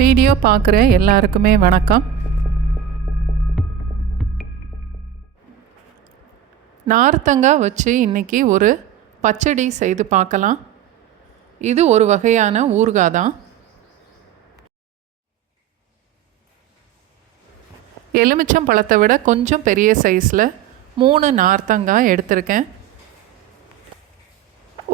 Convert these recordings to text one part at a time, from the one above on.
Video பார்க்குற எல்லாருக்குமே வணக்கம். நார்த்தங்காய் வச்சு இன்றைக்கி ஒரு பச்சடி செய்து பார்க்கலாம். இது ஒரு வகையான ஊறுகாய் தான். எலுமிச்சம் பழத்தை விட கொஞ்சம் பெரிய சைஸில் 3 நார்த்தங்காய் எடுத்திருக்கேன்.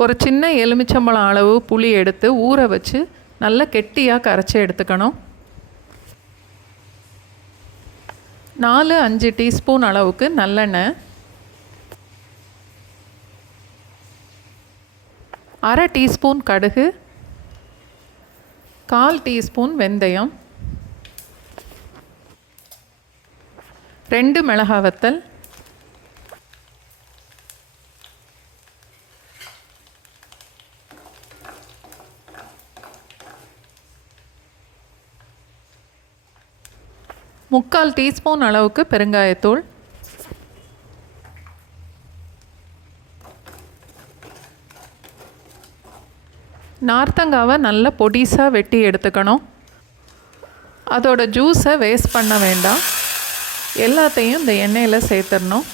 ஒரு சின்ன எலுமிச்சம்பழம் அளவு புளி எடுத்து ஊற வச்சு நல்லா கெட்டியாக கரைச்சி எடுத்துக்கணும். 4-5 டீஸ்பூன் அளவுக்கு நல்லெண்ணெய், 1/2 டீஸ்பூன் கடுகு, 1/4 டீஸ்பூன் வெந்தயம், 2 மிளகாய் வத்தல், முக்கால் டீஸ்பூன் அளவுக்கு பெருங்காயத்தூள், நார்த்தங்காவை நல்லா பொடிசாக வெட்டி எடுத்துக்கணும். அதோட ஜூஸை வேஸ்ட் பண்ண வேண்டாம். எல்லாத்தையும் இந்த எண்ணெயில் சேர்த்துடணும்.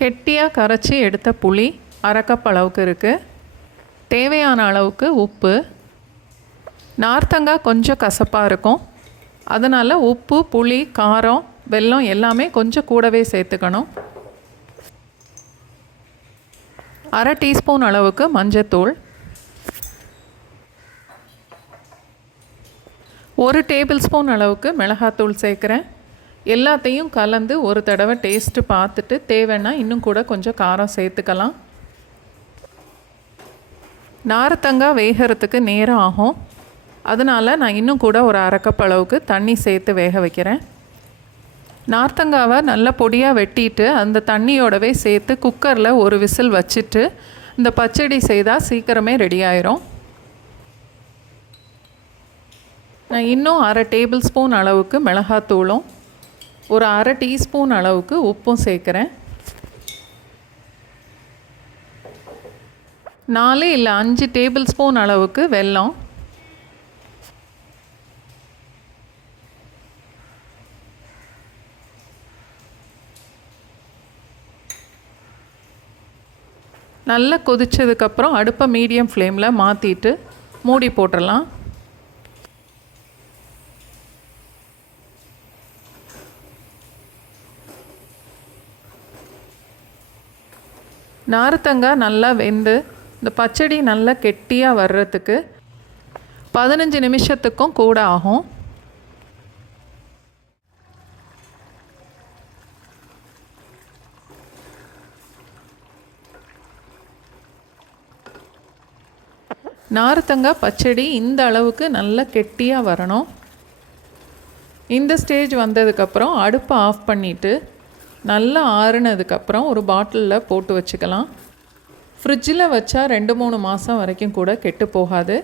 கெட்டியாக கரைச்சி எடுத்த புளி 1/2 கப் அளவுக்கு இருக்குது. தேவையான அளவுக்கு உப்பு. நார்த்தங்காய் கொஞ்சம் கசப்பாக இருக்கும், அதனால் உப்பு, புளி, காரம், வெல்லம் எல்லாமே கொஞ்சம் கூடவே சேர்த்துக்கணும். 1/2 டீஸ்பூன் அளவுக்கு மஞ்சத்தூள், 1 டேபிள் ஸ்பூன் அளவுக்கு மிளகாத்தூள் சேர்க்குறேன். எல்லாத்தையும் கலந்து ஒரு தடவை டேஸ்ட்டு பார்த்துட்டு தேவைன்னா இன்னும் கூட கொஞ்சம் காரம் சேர்த்துக்கலாம். நார்த்தங்காய் வேகிறதுக்கு நேரம் ஆகும், அதனால் நான் இன்னும் கூட ஒரு 1/2 கப் அளவுக்கு தண்ணி சேர்த்து வேக வைக்கிறேன். நார்த்தங்காவை நல்லா பொடியாக வெட்டிட்டு அந்த தண்ணியோடவே சேர்த்து குக்கரில் ஒரு விசில் வச்சுட்டு இந்த பச்சடி செய்தால் சீக்கிரமே ரெடி ஆயிரும். நான் இன்னும் 1/2 டேபிள் ஸ்பூன் அளவுக்கு மிளகாத்தூளும் ஒரு 1/2 டீஸ்பூன் அளவுக்கு உப்பும் சேர்க்குறேன். 4 இல்லை 5 டேபிள் ஸ்பூன் அளவுக்கு வெல்லம், நல்லா கொதிச்சதுக்கப்புறம் அடுப்பை மீடியம் ஃப்ளேமில் மாற்றிட்டு மூடி போட்டுடலாம். நார்த்தங்காய் நல்லா வெந்து இந்த பச்சடி நல்லா கெட்டியாக வர்றதுக்கு 15 நிமிஷத்துக்கும் கூட ஆகும். நார்த்தங்காய் பச்சடி இந்த அளவுக்கு நல்லா கெட்டியாக வரணும். இந்த ஸ்டேஜ் வந்ததுக்கப்புறம் அடுப்பை ஆஃப் பண்ணிவிட்டு நல்லா ஆறுனதுக்கப்புறம் ஒரு பாட்டிலில் போட்டு வச்சுக்கலாம். ஃப்ரிட்ஜில் வச்சா 2-3 மாதம் வரைக்கும் கூட கெட்டு போகாது.